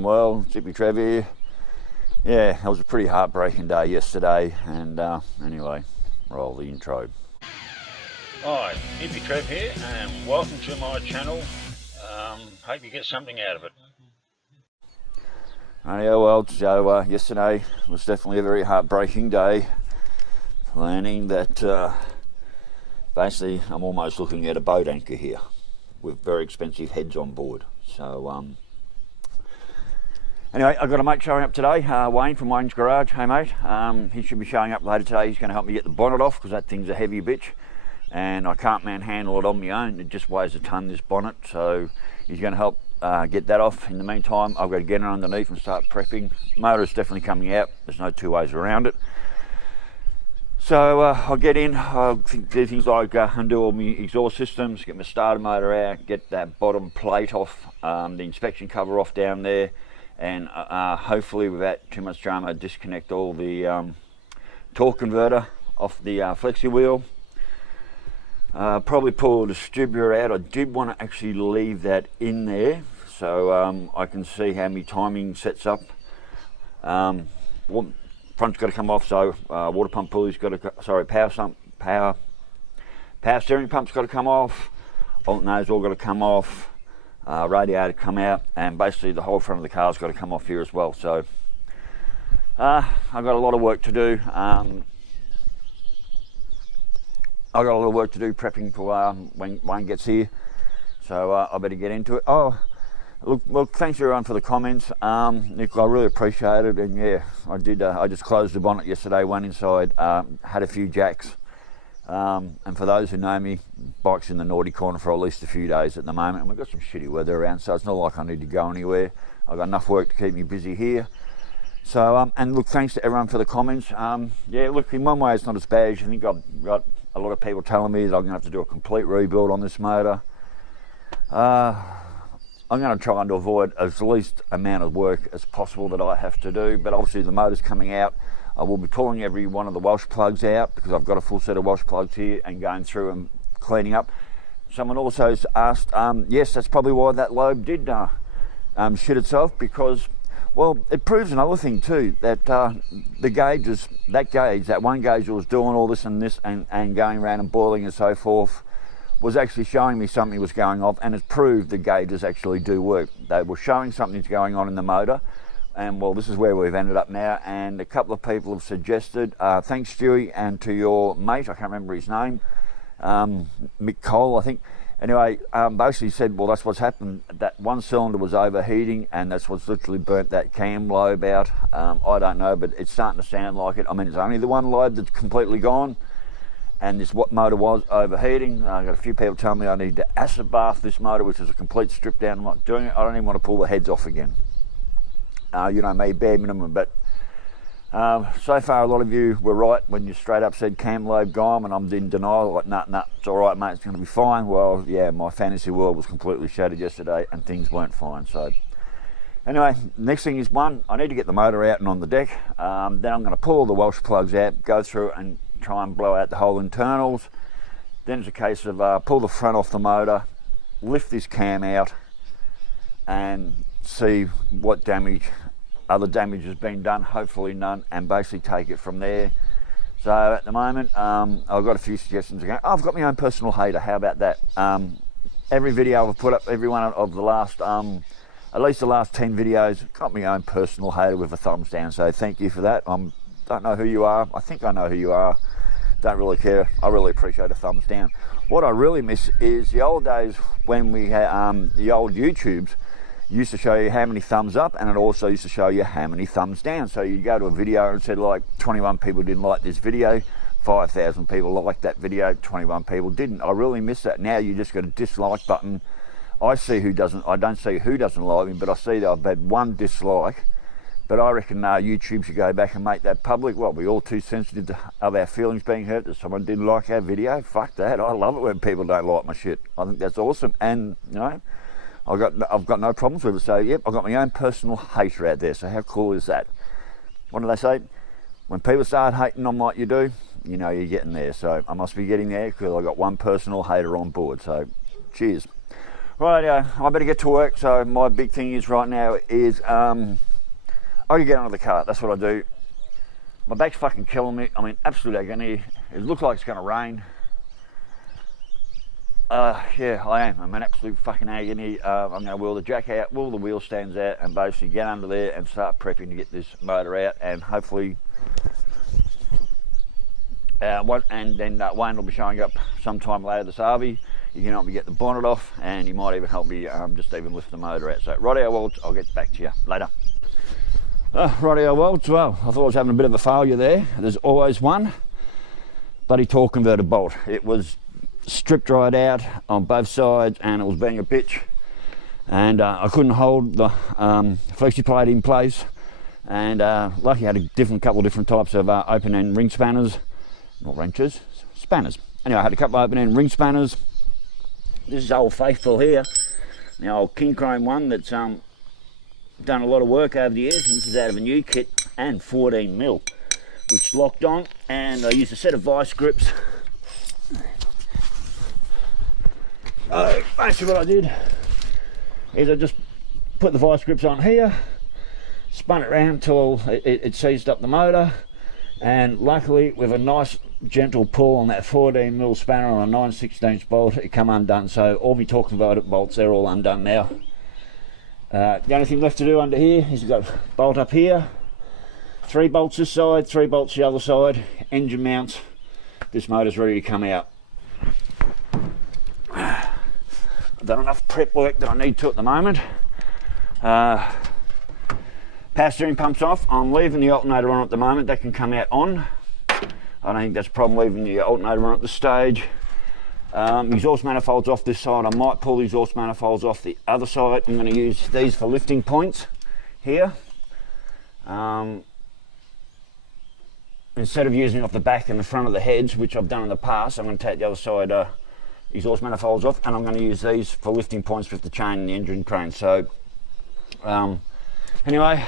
going well? Hippy Trev here. Yeah, it was a pretty heartbreaking day yesterday, and anyway, roll the intro. Hi, Hippy Trev here, and welcome to my channel. Hope you get something out of it. Yeah, well, so yesterday was definitely a very heartbreaking day. Learning that basically I'm almost looking at a boat anchor here with very expensive heads on board. So anyway, I've got a mate showing up today, Wayne from Wayne's Garage. Hey mate, he should be showing up later today. He's going to help me get the bonnet off because that thing's a heavy bitch and I can't manhandle it on my own. It just weighs a ton, this bonnet, so he's going to help get that off. In the meantime, I've got to get it underneath and start prepping. Motor's definitely coming out, there's no two ways around it. So I'll get in, I'll do things like undo all my exhaust systems, get my starter motor out, get that bottom plate off, the inspection cover off down there, and hopefully without too much drama disconnect all the torque converter off the flexi wheel. Probably pull the distributor out. I did want to actually leave that in there so I can see how my timing sets up. Front's got to come off, so water pump pulley's got to, power steering pump's got to come off, alt nose all got to come off, radiator come out, and basically the whole front of the car's got to come off here as well. So I've got a lot of work to do. I've got a lot of work to do prepping for when Wayne gets here, so I better get into it. Oh, look, thanks everyone for the comments. Nick, I really appreciate it, and yeah, I did. I just closed the bonnet yesterday, went inside, had a few jacks, and for those who know me, bike's in the naughty corner for at least a few days at the moment, and we've got some shitty weather around, so it's not like I need to go anywhere. I've got enough work to keep me busy here. So, and look, thanks to everyone for the comments. Yeah, look, in one way it's not as bad as you think. I've got a lot of people telling me that I'm going to have to do a complete rebuild on this motor. I'm going to try and avoid as least amount of work as possible that I have to do, but obviously the motor's coming out. I will be pulling every one of the wash plugs out because I've got a full set of wash plugs here and going through and cleaning up. Someone also asked, yes, that's probably why that lobe did shit itself, because, well, it proves another thing too, that the gauges, that one gauge that was doing all this and going around and boiling and so forth, was actually showing me something was going off, and it's proved the gauges actually do work. They were showing something's going on in the motor, and well, this is where we've ended up now. And a couple of people have suggested, thanks Stewie, and to your mate, I can't remember his name, Mick Cole, I think. Anyway, basically said, well, that's what's happened. That one cylinder was overheating, and that's what's literally burnt that cam lobe out. I don't know, but it's starting to sound like it. I mean, it's only the one lobe that's completely gone, and this motor was overheating. I got a few people telling me I need to acid bath this motor, which is a complete strip down. I'm not doing it. I don't even want to pull the heads off again. You know me, bare minimum, but so far a lot of you were right when you straight up said cam lobe gone, and I'm in denial, like nah, it's all right mate, it's going to be fine. Well, yeah, my fantasy world was completely shattered yesterday and things weren't fine. So anyway, next thing is I need to get the motor out and on the deck. Then I'm going to pull all the wash plugs out, go through and try and blow out the whole internals. Then it's a case of pull the front off the motor, lift this cam out and see what other damage has been done, hopefully none, and basically take it from there. So at the moment, I've got a few suggestions again. I've got my own personal hater, how about that? Every video I've put up, every one of the last, at least the last 10 videos, got my own personal hater with a thumbs down, so thank you for that. Don't know who you are, I think I know who you are, don't really care, I really appreciate a thumbs down. What I really miss is the old days when we had the old YouTubes used to show you how many thumbs up, and it also used to show you how many thumbs down. So you'd go to a video and said like 21 people didn't like this video, 5,000 people liked that video, 21 people didn't. I really miss that. Now you just got a dislike button. I don't see who doesn't like me, but I see that I've had one dislike. But I reckon YouTube should go back and make that public. Well, we're all too sensitive of our feelings being hurt that someone didn't like our video. Fuck that. I love it when people don't like my shit. I think that's awesome. And, you know, I've got no problems with it. So, yep, I've got my own personal hater out there. So how cool is that? What do they say? When people start hating on what you do, you know you're getting there. So I must be getting there because I've got one personal hater on board. So, cheers. Right, I better get to work. So my big thing is right now is I can get onto the car. That's what I do. My back's fucking killing me. I mean, absolute agony. It looks like it's going to rain. Yeah, I am. I'm in absolute fucking agony. I'm going to wheel the jack out, wheel the wheel stands out, and basically get under there and start prepping to get this motor out, and hopefully, Wayne will be showing up sometime later this RV. You can help me get the bonnet off, and you might even help me just even lift the motor out. So, rightio, well, I'll get back to you later. Rightio, well, I thought I was having a bit of a failure there. There's always one. Bloody torque converter bolt. It was stripped right out on both sides, and it was being a bitch, and I couldn't hold the flexi plate in place, and lucky I had a couple of different types of open end ring spanners, not wrenches, spanners. Anyway, I had a couple of open end ring spanners. This is Old Faithful here, the old King Chrome one that's done a lot of work over the years, and this is out of a new kit and 14mm, which locked on, and I used a set of vice grips. Basically what I did is I just put the vice grips on here, spun it around till it seized up the motor, and luckily with a nice gentle pull on that 14mm spanner on a 9/16 bolt, it come undone. So all my torque converter bolts, they're all undone now. The only thing left to do under here is you've got a bolt up here, 3 bolts this side, 3 bolts the other side, engine mounts. This motor's ready to come out. I've done enough prep work that I need to at the moment. Power steering pump's off. I'm leaving the alternator on at the moment. That can come out on. I don't think that's a problem leaving the alternator on at this stage. Exhaust manifolds off this side. I might pull the exhaust manifolds off the other side. I'm going to use these for lifting points here. Instead of using off the back and the front of the heads, which I've done in the past, I'm going to take the other side exhaust manifolds off, and I'm going to use these for lifting points with the chain and the engine crane. So anyway,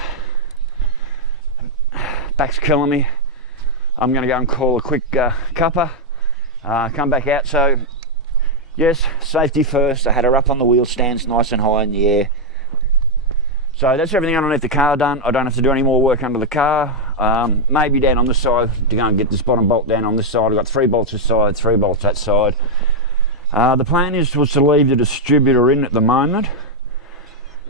back's killing me. I'm going to go and call a quick cuppa, come back out. So yes, safety first. I had her up on the wheel stands nice and high in the air. So that's everything underneath the car done. I don't have to do any more work under the car. Maybe down on this side to go and get this bottom bolt down on this side. I've got 3 bolts this side, 3 bolts that side. The plan was to leave the distributor in at the moment,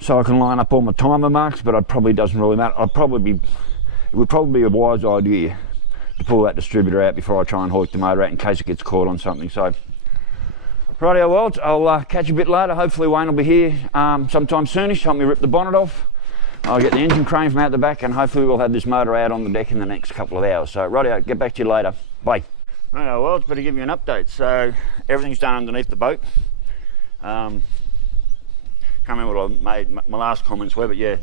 so I can line up all my timer marks, but it probably doesn't really matter. It would probably be a wise idea to pull that distributor out before I try and hoik the motor out in case it gets caught on something. So, rightio, well, I'll catch you a bit later. Hopefully Wayne will be here sometime soonish, help me rip the bonnet off. I'll get the engine crane from out the back, and hopefully we'll have this motor out on the deck in the next couple of hours. So, rightio, get back to you later. Bye. Rightio, well, it's better give you an update. So, everything's done underneath the boat. Can't remember what I made my last comments were, but yeah,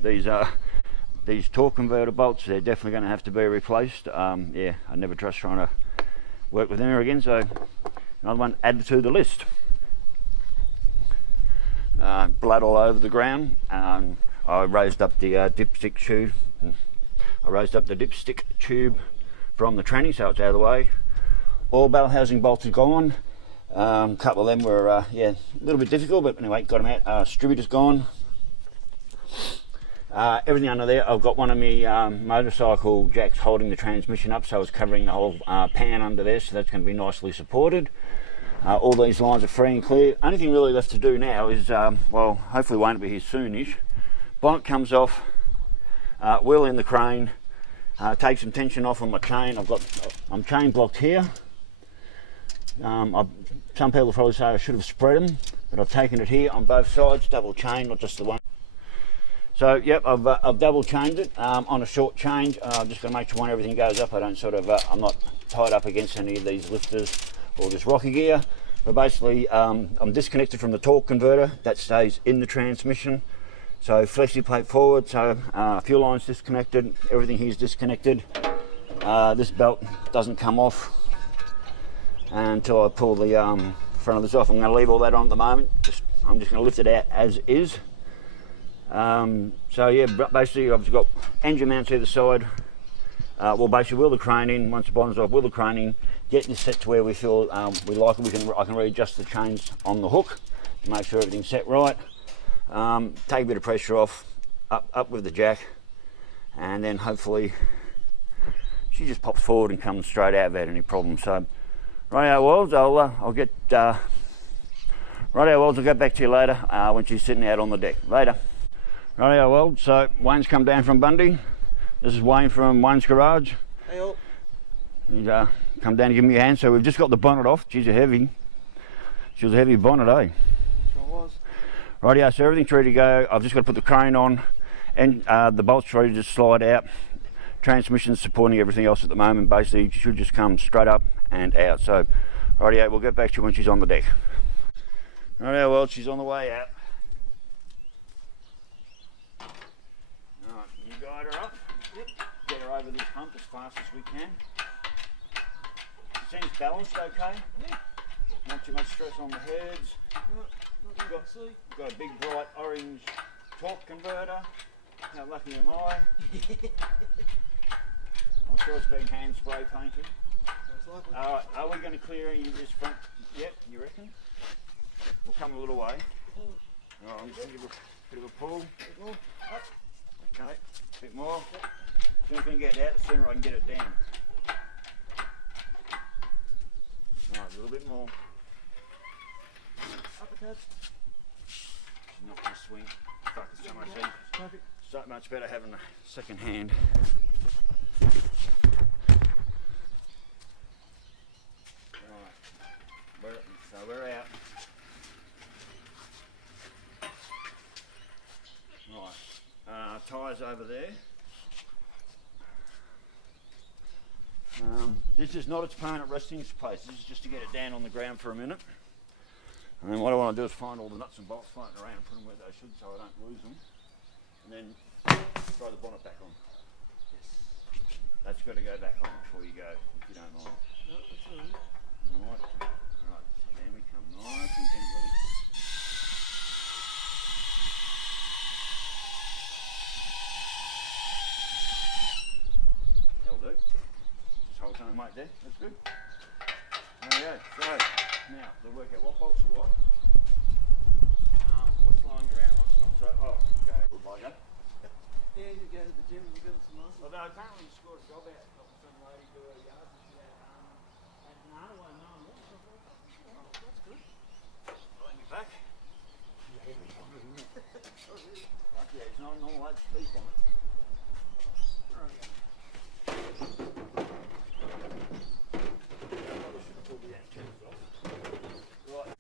these torque converter bolts, they're definitely going to have to be replaced. Yeah, I never trust trying to work with them again, so another one added to the list. Blood all over the ground. I raised up the dipstick tube. I raised up the dipstick tube from the tranny, so it's out of the way. All barrel housing bolts are gone. A couple of them were yeah, a little bit difficult, but anyway, got them out. Distributor's gone. Everything under there, I've got one of my motorcycle jacks holding the transmission up, so it's covering the whole pan under there, so that's going to be nicely supported. All these lines are free and clear. Only thing really left to do now is, well, hopefully Wayne will be here soonish. Bonnet comes off, wheel in the crane, take some tension off on my chain. I'm chain blocked here. Some people probably say I should have spread them, but I've taken it here on both sides, double chain, not just the one. So yep, I've double chained it on a short change. I'm just going to make sure when everything goes up, I don't sort of, I'm not tied up against any of these lifters or this rocker gear. But basically, I'm disconnected from the torque converter that stays in the transmission. So flexi plate forward, so fuel line's disconnected, everything here's disconnected. This belt doesn't come off until I pull the front of this off. I'm going to leave all that on at the moment. I'm just going to lift it out as is. So yeah, basically I've got engine mounts either side. We'll basically wheel the crane in. Once the bottom's off, wheel the crane in, get this set to where we feel we like it. I can readjust the chains on the hook. make sure everything's set right. Take a bit of pressure off, up with the jack, and then hopefully she just pops forward and comes straight out without any problem. So, rightio Welds, I'll get rightio Welds, I'll get back to you later when she's sitting out on the deck. Later. Rightio Welds, so Wayne's come down from Bundy. This is Wayne from Wayne's Garage. Hey all. He's come down to give me a hand. So we've just got the bonnet off. She's a heavy. She was a heavy bonnet, eh? Sure was. Rightio, so everything's ready to go. I've just got to put the crane on, and the bolts ready to slide out. Transmission's supporting everything else at the moment. Basically, she should just come straight up and out. So, rightio, we'll get back to you when she's on the deck. Rightio, well, she's on the way out. Alright, can you guide her up? Yep. Get her over this hump as fast as we can. She seems balanced okay. Yeah. Not too much stress on the heads. Not Got a big bright orange torque converter. How lucky am I? I'm sure it's been hand spray painted. Alright, are we going to clear any of this front yet, you reckon? We'll come a little way. Alright, I'm just going to give a bit of a pull. Okay, a bit more. As soon as we can get it out, the sooner I can get it down. Alright, a little bit more. Uppercut. She's not going to swing. Fuck, it's so much easier. Perfect. So much better having a second hand. Right, so we're out. Right, tyres over there. This is not its permanent resting place. This is just to get it down on the ground for a minute. And then what I want to do is find all the nuts and bolts floating around and put them where they should so I don't lose them. And then throw the bonnet back on. Yes. That's got to go back on before you go, if you don't mind. No, that's fine. Alright, right, so then we come nice and gently. That'll do. Just hold something right there, that's good. There we go, so now we'll work out what bolts are what. What's lying around, what's not. So, okay, goodbye, go. Yeah, you go to the gym and you got some muscle. Although apparently you scored a job out of some lady do her yards and she had no one knowing what. Oh, That's good. let me back. Fuck yeah, it's not all that speed on it. Right. Probably should have pulled the antennas off. Right.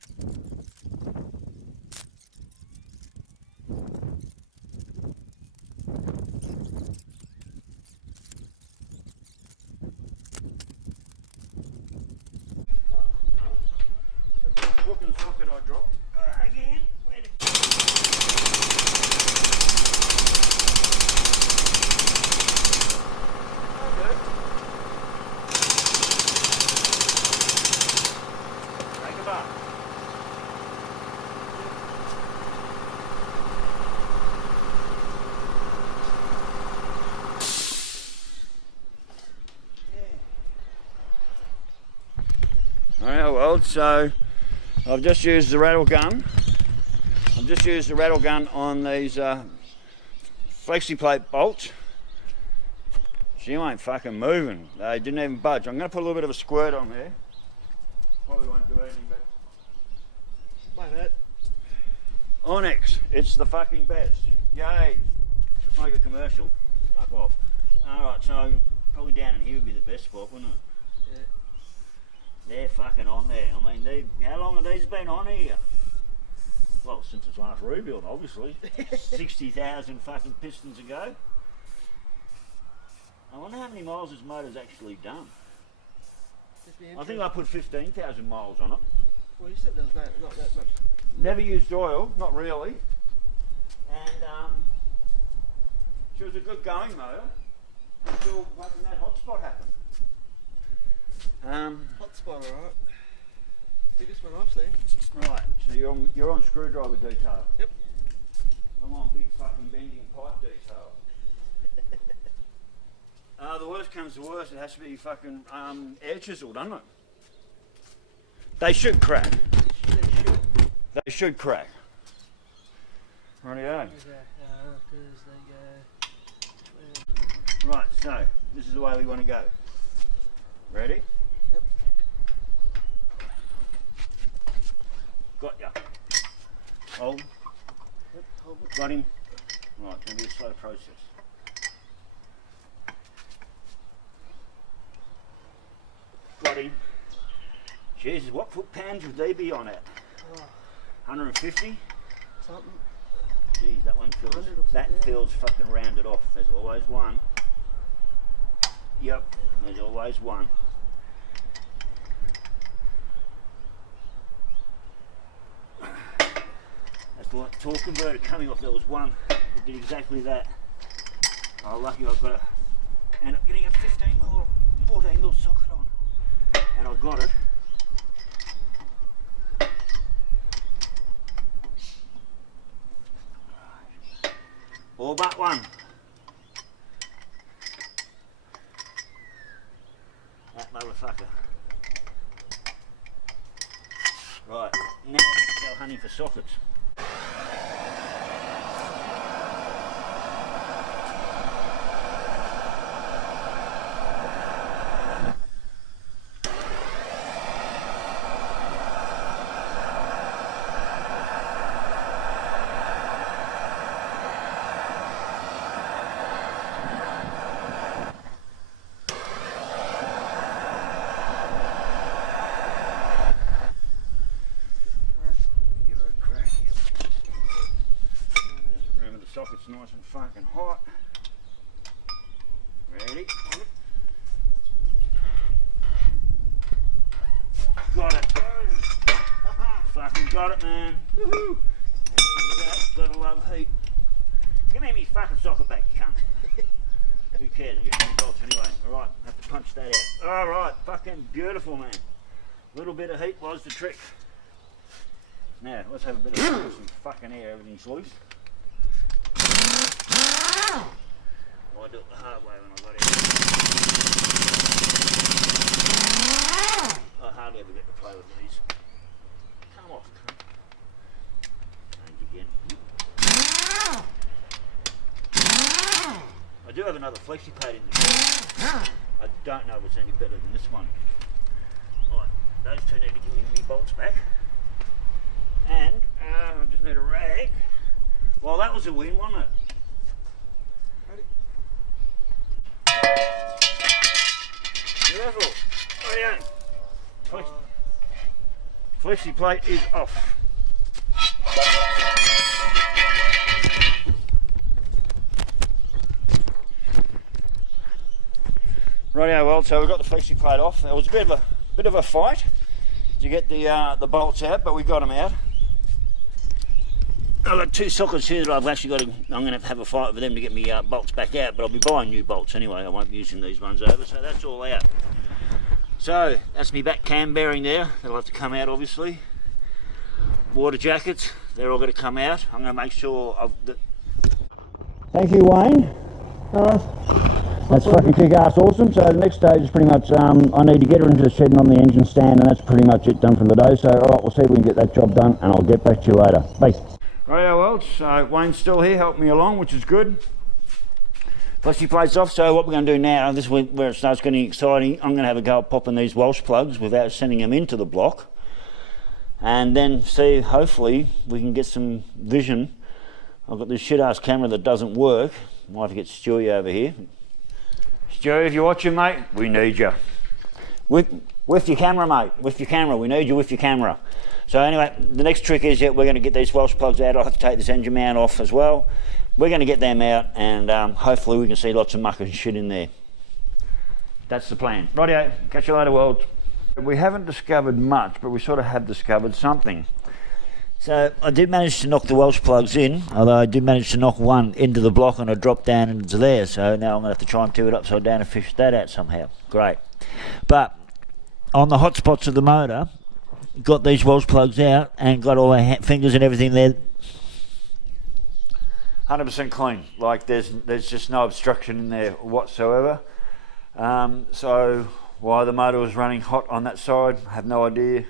Hook and socket I dropped. Again. Where'd it go? Okay. Take a bar. Alright, well, so I've just used the rattle gun. I've just used the rattle gun on these flexi plate bolts. She ain't fucking moving. They didn't even budge. I'm going to put a little bit of a squirt on there. Probably won't do anything, but Might hurt. Onyx, it's the fucking best. Yay! Let's make a commercial. Fuck off. Alright, so probably down in here would be the best spot, wouldn't it? Yeah. They're fucking on there. I mean, how long have these been on here? Well, since its last rebuild, obviously. 60,000 fucking pistons ago. I wonder how many miles this motor's actually done. Just the I engine. think I put 15,000 miles on it. Well, you said there was not that much. Never used oil, not really. And she was a good going motor until fucking that hotspot happened. Hot spot, alright. Biggest one I've seen. Right, so you're on screwdriver detail. Yep. I'm on big fucking bending pipe detail. The worst comes to worst, it has to be fucking air chiseled, doesn't it? They should crack. They should. They should crack. Rightio. Right, so this is the way we want to go. Ready? Yep. Got ya. Hold. Yep, hold it. Got him. Right, it's going to be a slow process. Got him. Jesus, what foot pounds would they be on at? Oh, 150? something. Geez, that one feels, 100 or that yeah. feels fucking rounded off. There's always one. Yep, there's always one. That's the torque converter coming off. There was one that did exactly that. Oh, lucky I've got to end up getting a 15mm or 14mm socket on. And I got it. All but one. That motherfucker. Right, now let's go hunting for sockets. Socket's nice and fucking hot. Ready? Got it. Fucking got it, man. Woohoo! Gotta love heat. Give me fucking socket back, you cunt. Who cares? I'm getting the bolts anyway. Alright, have to punch that out. Alright, fucking beautiful, man. Little bit of heat was the trick. Now, let's have a bit of some fucking air. Everything's loose. I do it the hard way when I got here. I hardly ever get to play with these. Come off, cunt. Change again. I do have another flexi pad in the car. I don't know if it's any better than this one. Right, those two need to give me my bolts back. And I just need a rag. Well, that was a win, wasn't it? Level. Oh yeah. Flexi plate is off. Rightio, well, so we've got the flexi plate off. It was a bit of a fight to get the bolts out, but we got them out. I've got two sockets here that I've actually got to, I'm going to have a fight with them to get me bolts back out, but I'll be buying new bolts anyway. I won't be using these ones over, so that's all out. So that's my back cam bearing there. They'll have to come out, obviously. Water jackets, they're all going to come out. I'm going to make sure Thank you, Wayne. That's fucking kick-ass awesome. So the next stage is pretty much, I need to get her into the shed and on the engine stand, and that's pretty much it done for the day. So alright, we'll see if we can get that job done, and I'll get back to you later. Bye. Rightio, well, so Wayne's still here, helping me along, which is good. Flexi plate's off, so what we're going to do now, this is where it starts getting exciting. I'm going to have a go at popping these Welsh plugs without sending them into the block, and then see, hopefully, we can get some vision. I've got this shit-ass camera that doesn't work. Might have to get Stewie over here. Stewie, if you're watching, mate, we need you. With your camera, mate, with your camera. We need you with your camera. So anyway, the next trick is that we're going to get these Welsh plugs out. I'll have to take this engine mount off as well. We're going to get them out, and hopefully we can see lots of muck and shit in there. That's the plan. Rightio, catch you later, world. We haven't discovered much, but we sort of have discovered something. So I did manage to knock the Welsh plugs in, although I did manage to knock one into the block and I dropped down into there. So now I'm going to have to try and do it upside down and fish that out somehow. Great. But on the hot spots of the motor, got these Welsh plugs out and got all the fingers and everything there. 100% clean. Like there's just no obstruction in there whatsoever. So why the motor was running hot on that side, I have no idea.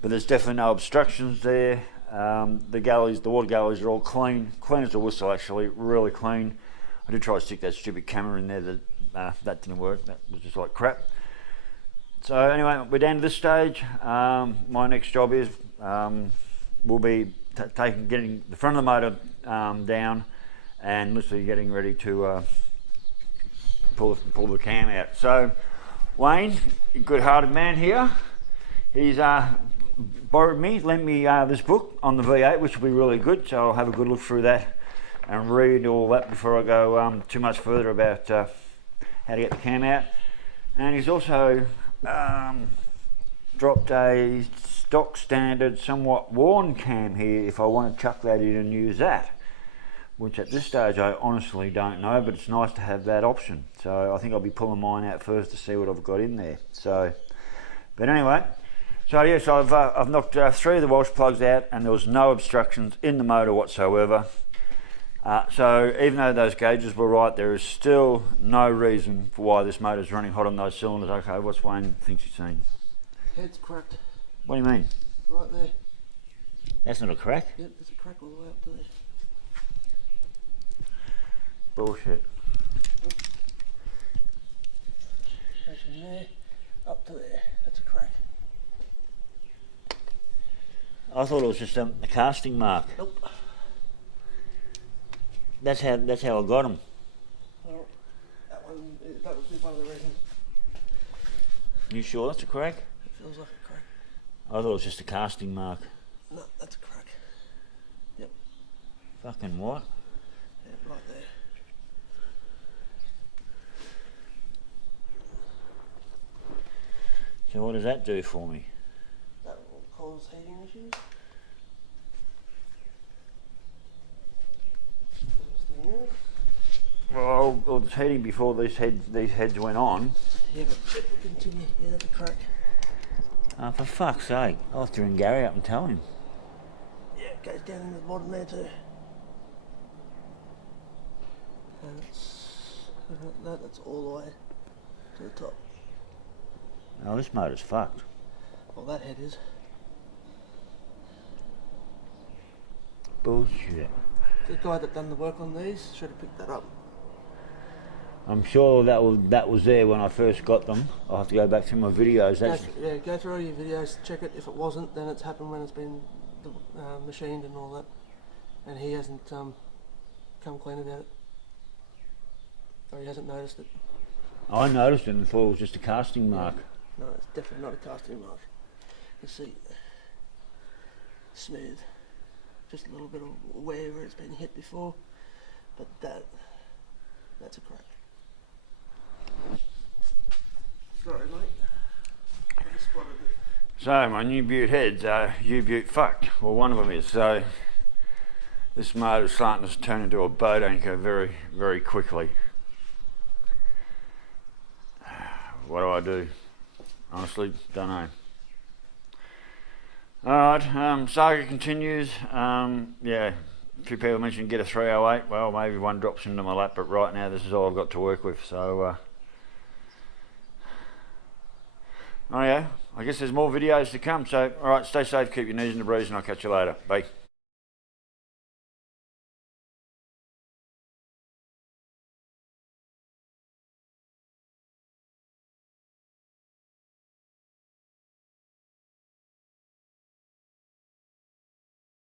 But there's definitely no obstructions there. The galleys, the water galleys are all clean as a whistle actually, really clean. I did try to stick that stupid camera in there, that didn't work, that was just like crap. So anyway, we're down to this stage. My next job is, will be getting the front of the motor down and literally getting ready to pull the cam out. So Wayne, a good-hearted man here, he's lent me this book on the V8, which will be really good, so I'll have a good look through that and read all that before I go too much further about how to get the cam out. And he's also dropped a stock standard, somewhat worn cam here if I want to chuck that in and use that, which at this stage I honestly don't know, but it's nice to have that option. So I think I'll be pulling mine out first to see what I've got in there. So, but anyway, so yes, I've knocked 3 of the Welsh plugs out and there was no obstructions in the motor whatsoever. So even though those gauges were right, there is still no reason for why this motor is running hot on those cylinders. Okay, what's Wayne thinks he's seen? Head's cracked. What do you mean? Right there. That's not a crack? Yep, there's a crack all the way up to there. Bullshit. Goes from there up to there. That's a crack. I thought it was just a casting mark. Nope. That's how I got them. Well, that would be one of the reasons. You sure that's a crack? It feels like a crack. I thought it was just a casting mark. No, that's a crack. Yep. Fucking what? Yeah, right there. So what does that do for me? That will cause heating issues. Well, it was heating before these heads went on. Yeah, but it will continue. Yeah, that's a crack. For fuck's sake, I'll have to ring Gary up and tell him. Yeah, it goes down into the bottom there too. And that's all the way to the top. Oh, this motor's fucked. Well, that head is. Bullshit. The guy that done the work on these should have picked that up. I'm sure that was there when I first got them. I'll have to go back through my videos. Go through all your videos, check it. If it wasn't, then it's happened when it's been machined and all that. And he hasn't come clean about it. Or he hasn't noticed it. I noticed it and thought it was just a casting mark. No, it's definitely not a casting mark. You see, smooth. Just a little bit of wear where it's been hit before. But that's a crack. Sorry, mate. I just spotted it. So my new Butte heads are U-Butte fucked. Well, one of them is. So this motor is starting to turn into a boat anchor very, very quickly. What do I do? Honestly, don't know. Alright, saga continues. Yeah, a few people mentioned get a 308. Well, maybe one drops into my lap, but right now this is all I've got to work with. So, oh yeah, I guess there's more videos to come. So, alright, stay safe, keep your knees in the breeze, and I'll catch you later. Bye.